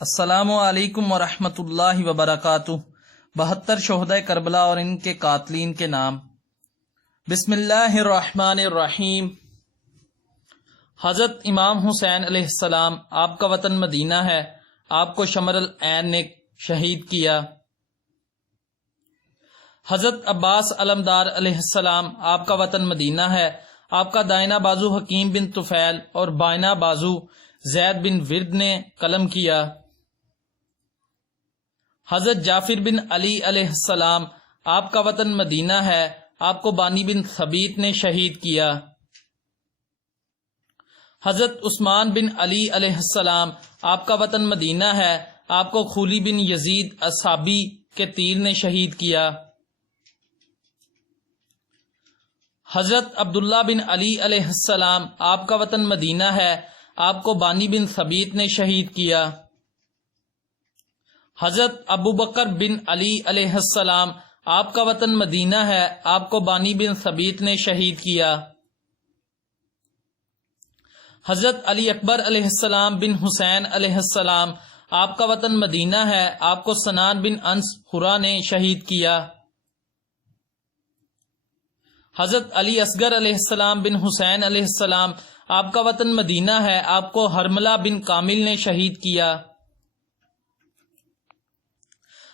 السلام علیکم ورحمۃ اللہ وبرکاتہ۔ 72 شہدائے کربلا اور ان کے قاتلین کے نام۔ بسم اللہ الرحمن الرحیم۔ حضرت امام حسین علیہ السلام، آپ کا وطن مدینہ ہے، آپ کو شمر العین نے شہید کیا۔ حضرت عباس علمدار علیہ السلام، آپ کا وطن مدینہ ہے، آپ کا دائنا بازو حکیم بن طفیل اور بائنا بازو زید بن ورد نے قلم کیا۔ حضرت جعفر بن علی علیہ السلام، آپ کا وطن مدینہ ہے، آپ کو بانی بن ثبیت نے شہید کیا۔ حضرت عثمان بن علی علیہ السلام، آپ کا وطن مدینہ ہے، آپ کو خولی بن یزید اصحابی کے تیر نے شہید کیا۔ حضرت عبداللہ بن علی علیہ السلام، آپ کا وطن مدینہ ہے، آپ کو بانی بن ثبیت نے شہید کیا۔ حضرت ابو بکر بن علی علیہ السلام، آپ کا وطن مدینہ ہے، آپ کو بانی بن ثبیت نے شہید کیا۔ حضرت علی اکبر علیہ السلام بن حسین علیہ السلام، آپ کا وطن مدینہ ہے، آپ کو سنان بن انس خرا نے شہید کیا۔ حضرت علی اصغر علیہ السلام بن حسین علیہ السلام، آپ کا وطن مدینہ ہے، آپ کو حرملہ بن کامل نے شہید کیا۔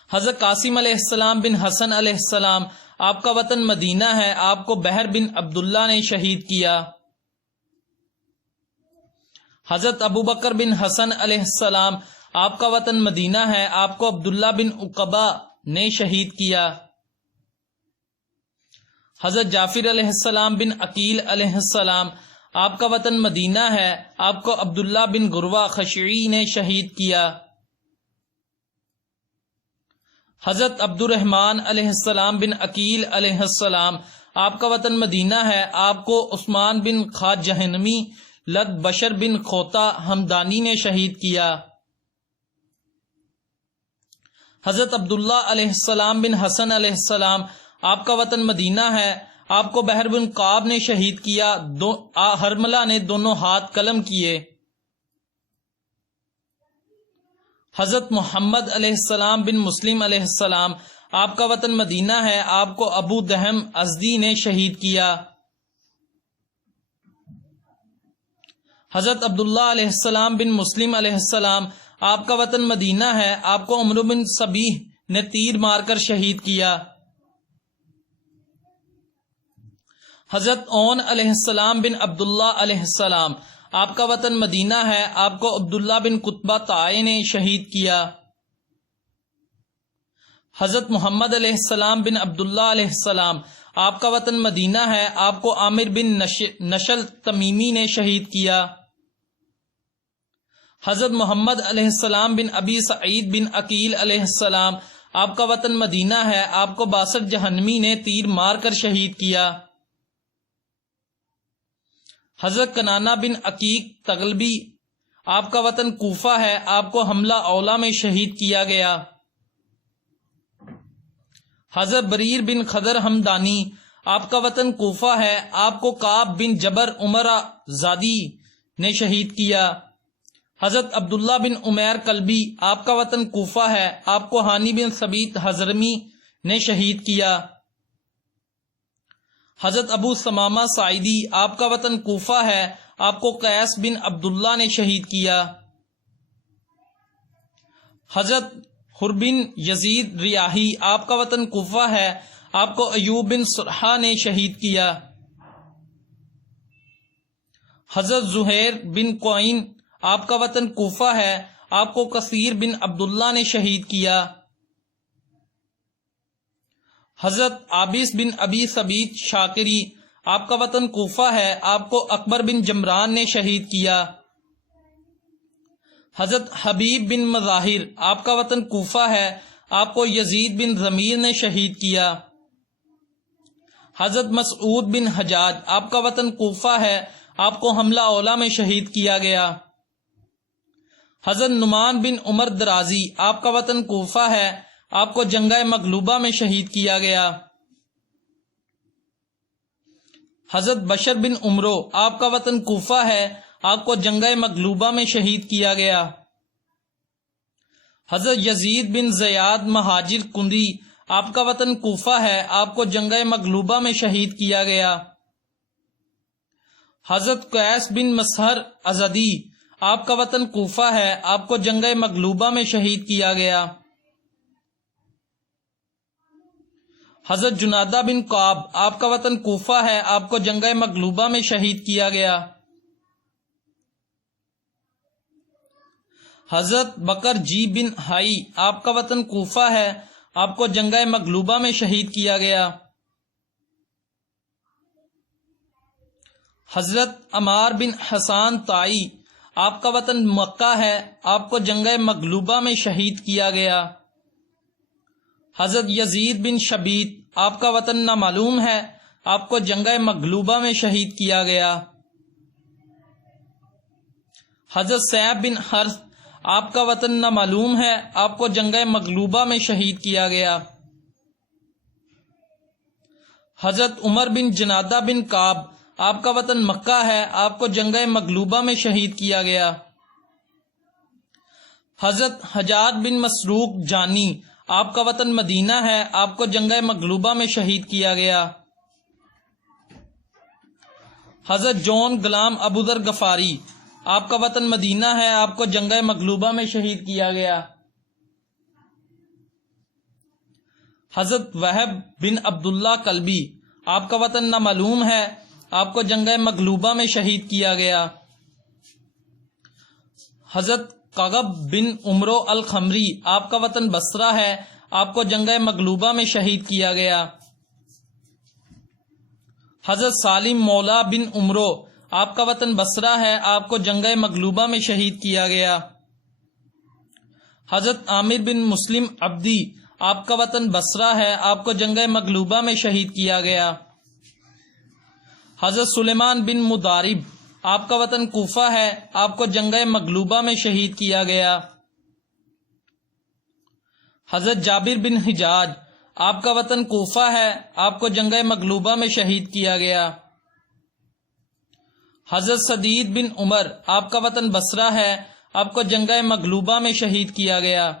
حضرت قاسم علیہ السلام بن حسن علیہ السلام، آپ کا وطن مدینہ ہے، آپ کو بحر بن عبداللہ نے شہید کیا۔ حضرت ابو بکر بن حسن علیہ السلام، آپ کا وطن مدینہ ہے، آپ کو عبداللہ بن عقبہ نے شہید کیا۔ حضرت جعفر علیہ السلام بن عقیل علیہ السلام، آپ کا وطن مدینہ ہے، آپ کو عبداللہ بن گروہ خشعی نے شہید کیا۔ حضرت عبد الرحمن علیہ السلام بن عقیل علیہ السلام، آپ کا وطن مدینہ ہے، آپ کو عثمان بن خاد جہنمی لد بشر بن خوتا ہمدانی نے شہید کیا۔ حضرت عبداللہ علیہ السلام بن حسن علیہ السلام، آپ کا وطن مدینہ ہے، آپ کو بحر بن قاب نے شہید کیا۔ حرملہ نے دونوں ہاتھ قلم کیے۔ حضرت محمد علیہ السلام بن مسلم علیہ السلام، آپ کا وطن مدینہ ہے، آپ کو ابو دہم ازدی نے شہید کیا۔ حضرت عبداللہ علیہ السلام بن مسلم علیہ السلام، آپ کا وطن مدینہ ہے، آپ کو عمرو بن صبیح نے تیر مار کر شہید کیا۔ حضرت اون علیہ السلام بن عبداللہ علیہ السلام، آپ کا وطن مدینہ ہے، آپ کو عبداللہ بن قطبہ طائی نے شہید کیا۔ حضرت محمد علیہ السلام بن عبداللہ علیہ السلام، آپ کا وطن مدینہ ہے، آپ کو عامر بن نشل تمیمی نے شہید کیا۔ حضرت محمد علیہ السلام بن ابی سعید بن عقیل علیہ السلام، آپ کا وطن مدینہ ہے، آپ کو باسط جہنمی نے تیر مار کر شہید کیا۔ حضرت کنانہ بن عقیق تغلبی، آپ کا وطن کوفہ ہے، آپ کو حملہ اولا میں شہید کیا گیا۔ حضرت بریر بن خضر ہمدانی، آپ کا وطن کوفہ ہے، آپ کو کعب بن جبر عمرہ زادی نے شہید کیا۔ حضرت عبداللہ بن عمیر کلبی، آپ کا وطن کوفہ ہے، آپ کو ہانی بن ثبیت حضرمی نے شہید کیا۔ حضرت ابو ثمامہ ساعدی، آپ کا وطن کوفہ ہے، آپ کو قیس بن عبداللہ نے شہید کیا۔ حضرت حر بن یزید ریاحی، آپ کا وطن کوفہ ہے، آپ کو ایوب بن سرحہ نے شہید کیا۔ حضرت زہیر بن قعین، آپ کا وطن کوفہ ہے، آپ کو کثیر بن عبداللہ نے شہید کیا۔ حضرت عابس بن ابی ثبیت شاکری، آپ کا وطن کوفہ ہے، آپ کو اکبر بن جمران نے شہید کیا۔ حضرت حبیب بن مظاہر، آپ کا وطن کوفہ ہے، آپ کو یزید بن ضمیر نے شہید کیا۔ حضرت مسعود بن حجاج، آپ کا وطن کوفہ ہے، آپ کو حملہ اولا میں شہید کیا گیا۔ حضرت نعمان بن عمر درازی، آپ کا وطن کوفہ ہے، آپ کو جنگہ مغلوبہ میں شہید کیا گیا۔ حضرت بشر بن عمرو، آپ کا وطن کوفہ ہے، آپ کو جنگہ مغلوبہ میں شہید کیا گیا۔ حضرت یزید بن زیاد مہاجر کندی، آپ کا وطن کوفہ ہے، آپ کو جنگ مغلوبہ میں شہید کیا گیا۔ حضرت قیس بن مسہر ازدی، آپ کا وطن کوفہ ہے، آپ کو جنگ مغلوبہ میں شہید کیا گیا۔ حضرت جنادہ بن قعب، آپ کا وطن کوفہ ہے، آپ کو جنگ مغلوبہ میں شہید کیا گیا۔ حضرت بکر جی بن ہائی، آپ کا وطن کوفہ ہے، آپ کو جنگ مغلوبہ میں شہید کیا گیا۔ حضرت عمار بن حسان طائی، آپ کا وطن مکہ ہے، آپ کو جنگ مغلوبہ میں شہید کیا گیا۔ حضرت یزید بن شبیت، آپ کا وطن نامعلوم ہے، آپ کو جنگ مغلوبہ میں شہید کیا گیا۔ حضرت سیب بن حرث، آپ کا وطن نامعلوم ہے، آپ کو جنگ مغلوبہ میں شہید کیا گیا۔ حضرت عمر بن جنادہ بن کعب، آپ کا وطن مکہ ہے، آپ کو جنگ مغلوبہ میں شہید کیا گیا۔ حضرت حجاج بن مسروق جانی، آپ کا وطن مدینہ ہے، آپ کو جنگ مغلوبہ میں شہید کیا گیا۔ حضرت جون غلام ابوذر غفاری، آپ کا وطن مدینہ ہے، آپ کو جنگ مغلوبہ میں شہید کیا گیا۔ حضرت وہب بن عبداللہ کلبی، آپ کا وطن نامعلوم ہے، آپ کو جنگ مغلوبہ میں شہید کیا گیا۔ حضرت قغب بن عمرو الخمری، آپ کا وطن بصرہ ہے، آپ کو جنگ مغلوبہ میں شہید کیا گیا۔ حضرت سالم مولا بن عمرو، آپ کا وطن بصرہ ہے، آپ کو جنگ مغلوبہ میں شہید کیا گیا۔ حضرت عامر بن مسلم عبدی، آپ کا وطن بصرہ ہے، آپ کو جنگ مغلوبہ میں شہید کیا گیا۔ حضرت سلیمان بن مدارب، آپ کا وطن کوفہ ہے، آپ کو جنگ مغلوبہ میں شہید کیا گیا۔ حضرت جابر بن حجاج، آپ کا وطن کوفہ ہے، آپ کو جنگ مغلوبہ میں شہید کیا گیا۔ حضرت سدید بن عمر، آپ کا وطن بصرہ ہے، آپ کو جنگ مغلوبہ میں شہید کیا گیا۔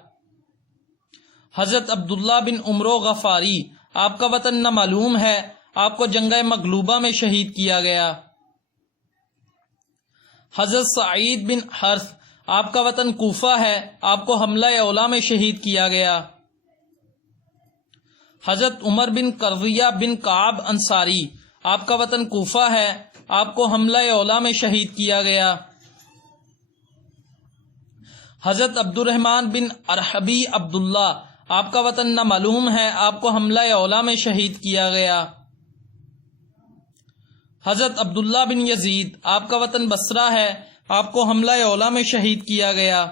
حضرت عبداللہ بن عمرو غفاری، آپ کا وطن نامعلوم ہے، آپ کو جنگ مغلوبہ میں شہید کیا گیا۔ حضرت سعید بن حرث، آپ کا وطن کوفہ ہے، آپ کو حملہ اولا میں شہید کیا گیا۔ حضرت عمر بن قرضیہ بن کعب انصاری، آپ کا وطن کوفہ ہے، آپ کو حملہ اولا میں شہید کیا گیا۔ حضرت عبد الرحمن بن ارحبی عبداللہ، آپ کا وطن نامعلوم ہے، آپ کو حملہ اولا میں شہید کیا گیا۔ حضرت عبداللہ بن یزید، آپ کا وطن بصرہ ہے، آپ کو حملہ اولا میں شہید کیا گیا۔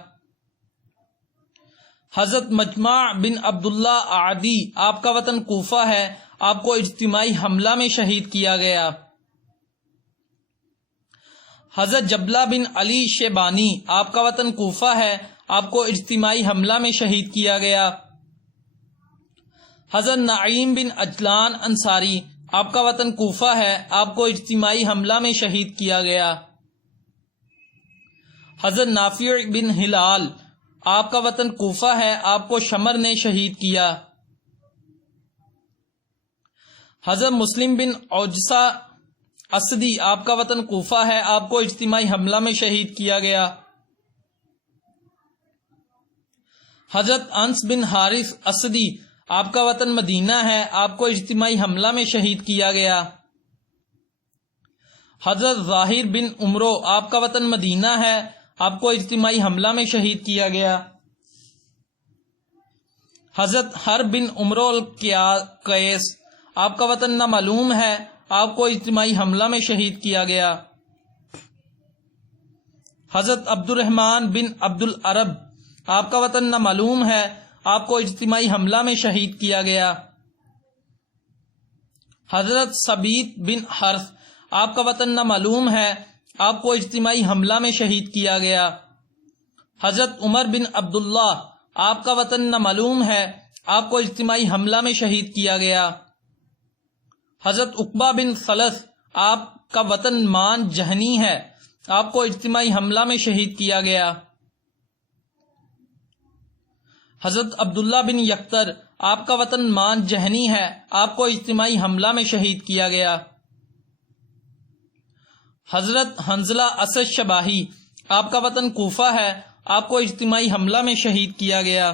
حضرت مجمع بن عبداللہ عادی، آپ کا وطن کوفہ ہے، آپ کو اجتماعی حملہ میں شہید کیا گیا۔ حضرت جبلہ بن علی شیبانی، آپ کا وطن کوفہ ہے، آپ کو اجتماعی حملہ میں شہید کیا گیا۔ حضرت نعیم بن اجلان انصاری، آپ کا وطن کوفہ ہے، آپ کو اجتماعی حملہ میں شہید کیا گیا۔ حضرت نافع بن ہلال، آپ کا وطن کوفہ ہے، آپ کو شمر نے شہید کیا۔ حضرت مسلم بن عوجسہ اسدی، آپ کا وطن کوفہ ہے، آپ کو اجتماعی حملہ میں شہید کیا گیا۔ حضرت انس بن حارث اسدی، آپ کا وطن مدینہ ہے، آپ کو اجتماعی حملہ میں شہید کیا گیا۔ حضرت ظاہر بن عمرو، آپ کا وطن مدینہ ہے، آپ کو اجتماعی حملہ میں شہید کیا گیا۔ حضرت حرب بن عمرو القیس، آپ کا وطن نامعلوم ہے، آپ کو اجتماعی حملہ میں شہید کیا گیا۔ حضرت عبد الرحمن بن عبد العرب، آپ کا وطن نامعلوم ہے، آپ کو اجتماعی حملہ میں شہید کیا گیا۔ حضرت ثبیت بن حرث، آپ کا وطن نامعلوم ہے، آپ کو اجتماعی حملہ میں شہید کیا گیا۔ حضرت عمر بن عبداللہ، آپ کا وطن نامعلوم ہے، آپ کو اجتماعی حملہ میں شہید کیا گیا۔ حضرت عقبہ بن خلف، آپ کا وطن مان جہنی ہے، آپ کو اجتماعی حملہ میں شہید کیا گیا۔ حضرت عبداللہ بن یکتر آپ کا وطن مان جہنی ہے، آپ کو اجتماعی حملہ میں شہید کیا گیا۔ حضرت حنظلہ اسد شباہی آپ کا وطن کوفہ ہے، آپ کو اجتماعی حملہ میں شہید کیا گیا۔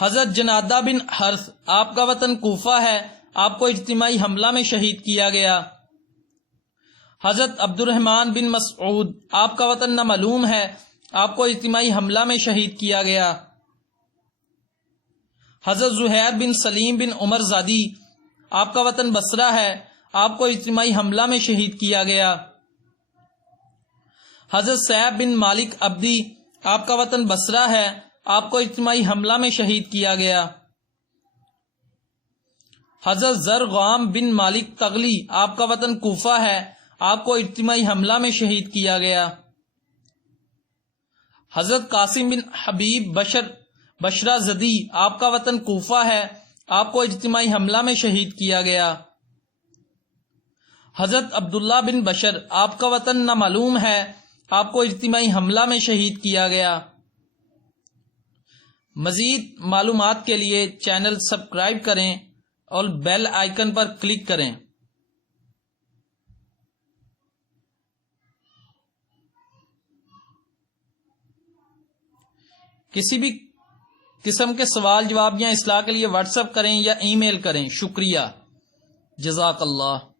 حضرت جنادہ بن حرث آپ کا وطن کوفہ ہے، آپ کو اجتماعی حملہ میں شہید کیا گیا۔ حضرت عبد الرحمن بن مسعود آپ کا وطن نامعلوم ہے، آپ کو اجتماعی حملہ میں شہید کیا گیا۔ حضرت زہیر بن سلیم بن عمر زادی آپ کا وطن بصرہ ہے، آپ کو اجتماعی حملہ میں شہید کیا گیا۔ حضرت سیب بن مالک عبدی آپ کا وطن بصرہ ہے، آپ کو اجتماعی حملہ میں شہید کیا گیا۔ حضرت زرغام بن مالک تغلی آپ کا وطن کوفہ ہے، آپ کو اجتماعی حملہ میں شہید کیا گیا۔ حضرت قاسم بن حبیب بشرہ زدی آپ کا وطن کوفہ ہے، آپ کو اجتماعی حملہ میں شہید کیا گیا۔ حضرت عبداللہ بن بشر آپ کا وطن نامعلوم ہے، آپ کو اجتماعی حملہ میں شہید کیا گیا۔ مزید معلومات کے لیے چینل سبسکرائب کریں اور بیل آئیکن پر کلک کریں۔ کسی بھی قسم کے سوال جواب یا اصلاح کے لیے واٹس ایپ کریں یا ای میل کریں۔ شکریہ، جزاک اللہ۔